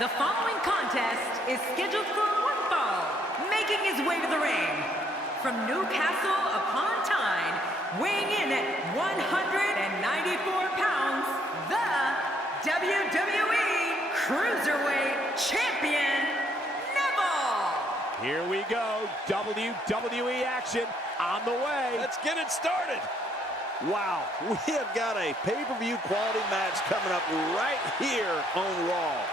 The following contest is scheduled for one fall. Making his way to the ring, from Newcastle upon Tyne, weighing in at 194 pounds, the WWE Cruiserweight Champion, Neville! Here we go, WWE action on the way. Let's get it started. Wow, we have got a pay-per-view quality match coming up right here on Raw.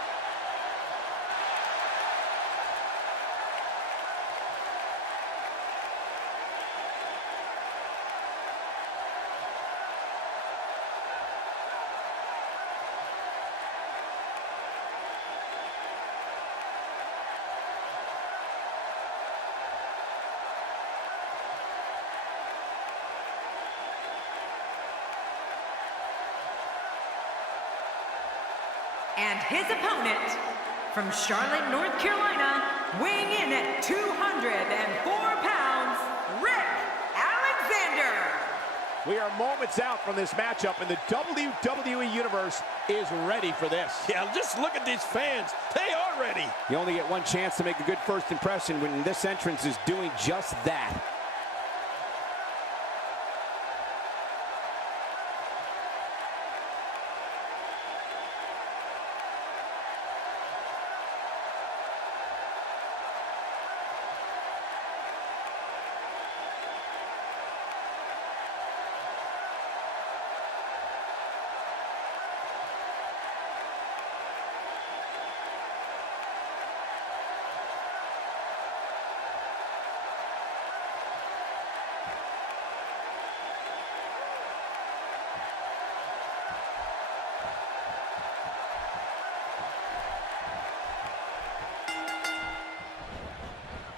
And his opponent, from Charlotte, North Carolina, weighing in at 204 pounds, Cedric Alexander. We are moments out from this matchup, and the WWE Universe is ready for this. Yeah, just look at these fans. They are ready. You only get one chance to make a good first impression when this entrance is doing just that.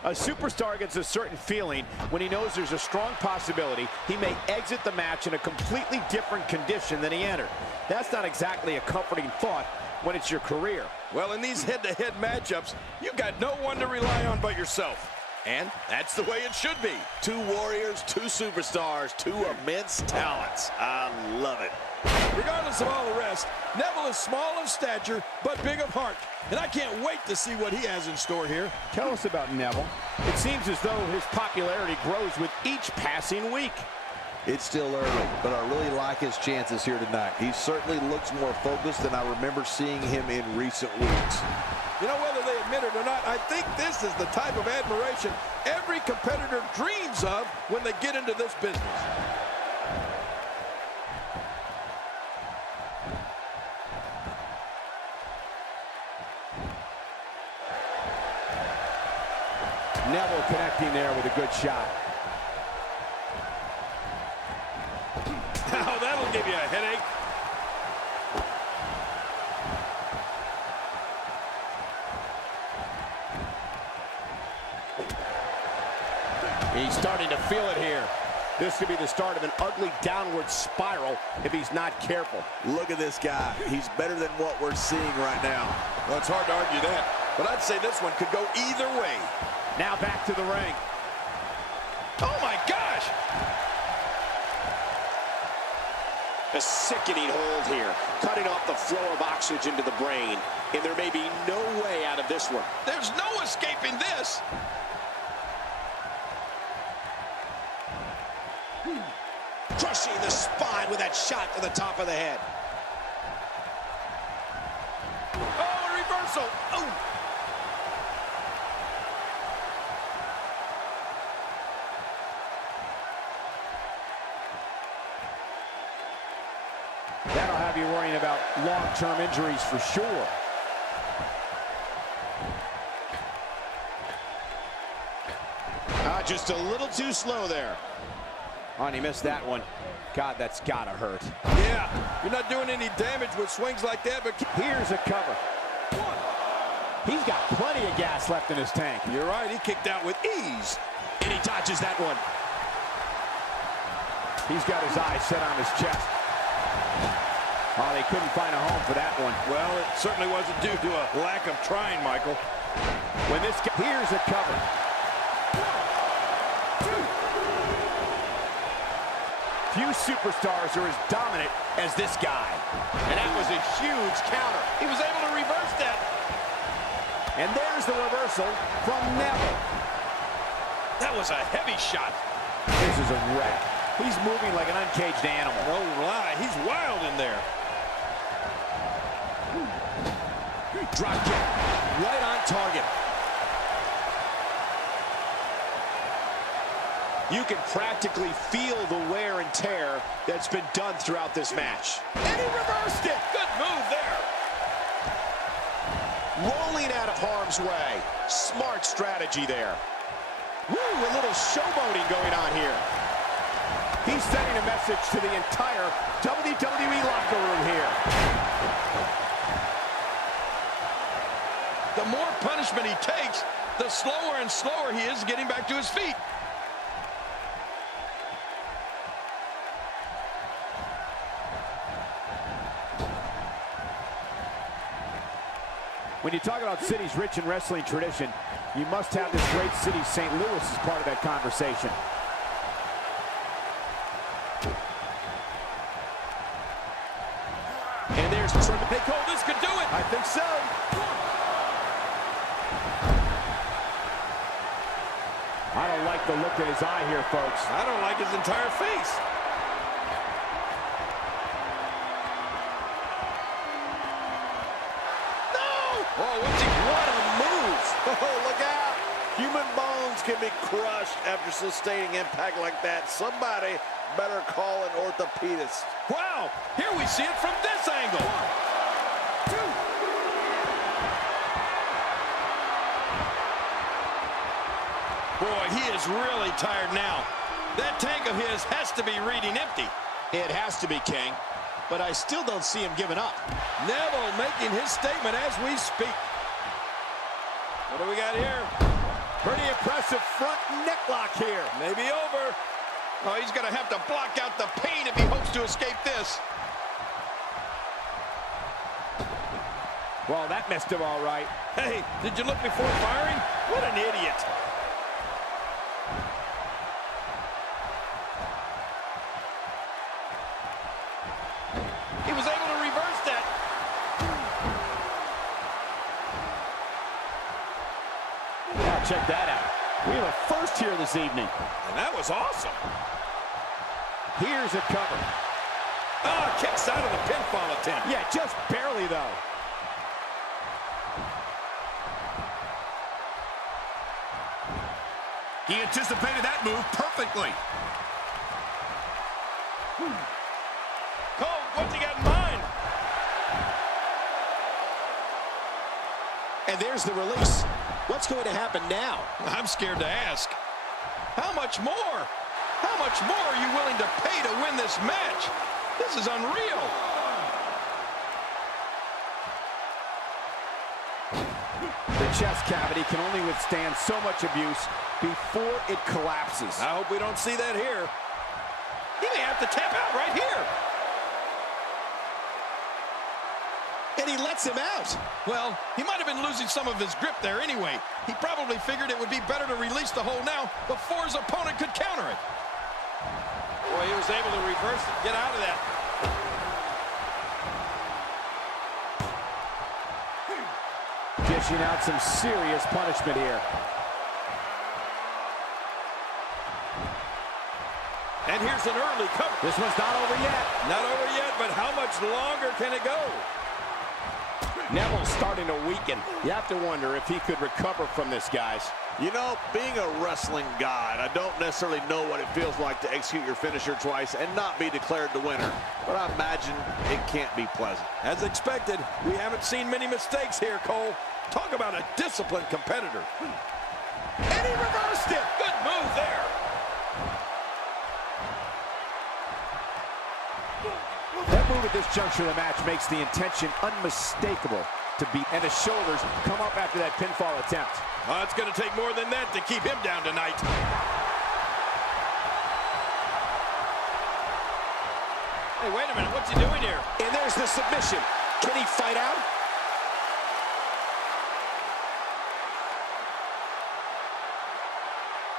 A superstar gets a certain feeling when he knows there's a strong possibility he may exit the match in a completely different condition than he entered. That's not exactly a comforting thought when it's your career. Well, in these head-to-head matchups, you got no one to rely on but yourself. And that's the way it should be. Two warriors, two superstars, two immense talents. I love it. Regardless of all the rest, Neville is small of stature, but big of heart. And I can't wait to see what he has in store here. Tell us about Neville. It seems as though his popularity grows with each passing week. It's still early, but I really like his chances here tonight. He certainly looks more focused than I remember seeing him in recent weeks. You know, whether they admit it or not, I think this is the type of admiration every competitor dreams of when they get into this business. Neville connecting there with a good shot. Oh, that'll give you a headache. He's starting to feel it here. This could be the start of an ugly downward spiral if he's not careful. Look at this guy. He's better than what we're seeing right now. Well, it's hard to argue that, but I'd say this one could go either way. Now back to the ring. Oh, my gosh! A sickening hold here, cutting off the flow of oxygen to the brain, and there may be no way out of this one. There's no escaping this! Crushing the spine with that shot to the top of the head. Oh, a reversal! Oh! That'll have you worrying about long-term injuries for sure. Just a little too slow there. Oh, and he missed that one. God, that's gotta hurt. Yeah, you're not doing any damage with swings like that, but Here's a cover. He's got plenty of gas left in his tank. you're right, he kicked out with ease. And he dodges that one. He's got his eyes set on his chest. Oh, they couldn't find a home for that one. Well, it certainly wasn't due to a lack of trying, Michael. When this here's a cover. Few superstars are as dominant as this guy. And that was a huge counter. He was able to reverse that. And there's the reversal from Neville. That was a heavy shot. This is a wreck. He's moving like an uncaged animal. No lie, he's wild in there. Drop kick, right on target. You can practically feel the wear and tear that's been done throughout this match. And he reversed it. Good move there. Rolling out of harm's way. Smart strategy there. Woo, a little showboating going on here. He's sending a message to the entire WWE locker room here. The more punishment he takes, the slower and slower he is getting back to his feet. When you talk about cities rich in wrestling tradition, you must have this great city, St. Louis, as part of that conversation. And there's Hey, Cole, this could do it. I think so. I don't like the look in his eye here, folks. I don't like his entire face. Oh, What a move! Oh, look out! Human bones can be crushed after sustaining impact like that. Somebody better call an orthopedist. wow, here we see it from this angle. Boy, he is really tired now. That tank of his has to be reading empty. It has to be, King, but I still don't see him giving up. Neville making his statement as we speak. What do we got here? Pretty impressive front neck lock here. Maybe over. Oh, he's going to have to block out the pain if he hopes to escape this. Well, that messed him all right. Hey, did you look before firing? What an idiot. He was able to reverse that. Now check that out. We have a first here this evening. And that was awesome. Here's a cover. Oh, kicks out of the pinfall attempt. Yeah, just barely, though. He anticipated that move perfectly. Cole, what's he got in mind? And there's the release. What's going to happen now? I'm scared to ask. How much more? How much more are you willing to pay to win this match? This is unreal. The chest cavity can only withstand so much abuse before it collapses. I hope we don't see that here. He may have to tap out right here. And he lets him out. Well, he might have been losing some of his grip there anyway. He probably figured it would be better to release the hold now before his opponent could counter it. Boy, he was able to reverse it, get out of that. Dishing out some serious punishment here. And here's an early cover. This one's not over yet. Not over yet, but how much longer can it go? Neville's starting to weaken. You have to wonder if he could recover from this, guys. You know, being a wrestling god, I don't necessarily know what it feels like to execute your finisher twice and not be declared the winner. But I imagine it can't be pleasant. As expected, we haven't seen many mistakes here, Cole. Talk about a disciplined competitor. And he reversed it. Good move there. That move at this juncture of the match makes the intention unmistakable to beat, and the shoulders come up after that pinfall attempt. Well, it's going to take more than that to keep him down tonight. Hey, wait a minute. What's he doing here? And there's the submission. Can he fight out?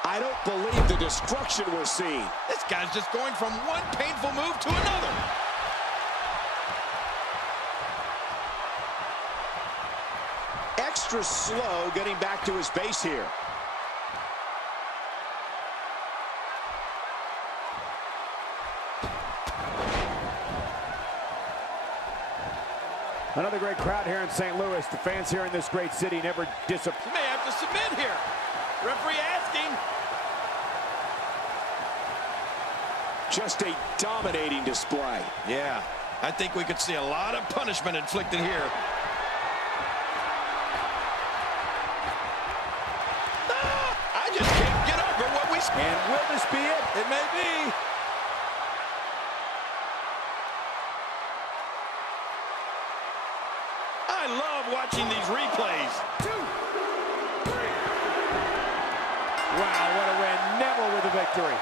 I don't believe the destruction we're seeing. This guy's just going from one painful move to another. extra slow getting back to his base here. Another great crowd here in St. Louis. The fans here in this great city never disappoint. You may have to submit here. Referee asking. Just a dominating display. Yeah, I think we could see a lot of punishment inflicted here. I just can't get over what we... And will this be it? It may be. I love watching these replays. 2, 3. Wow, what a win. Neville with the victory.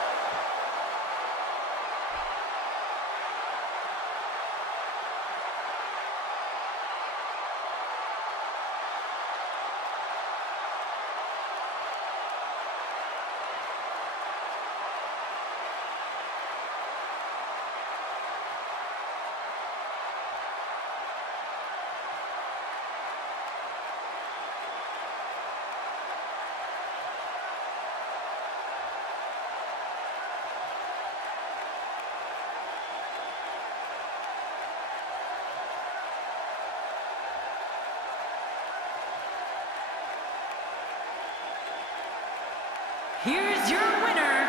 Here's your winner,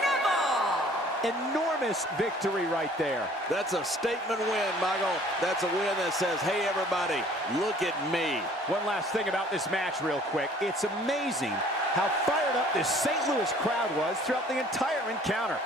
Neville. Enormous victory right there. That's a statement win, Michael. That's a win that says, hey, everybody, look at me. One last thing about this match real quick. It's amazing how fired up this St. Louis crowd was throughout the entire encounter.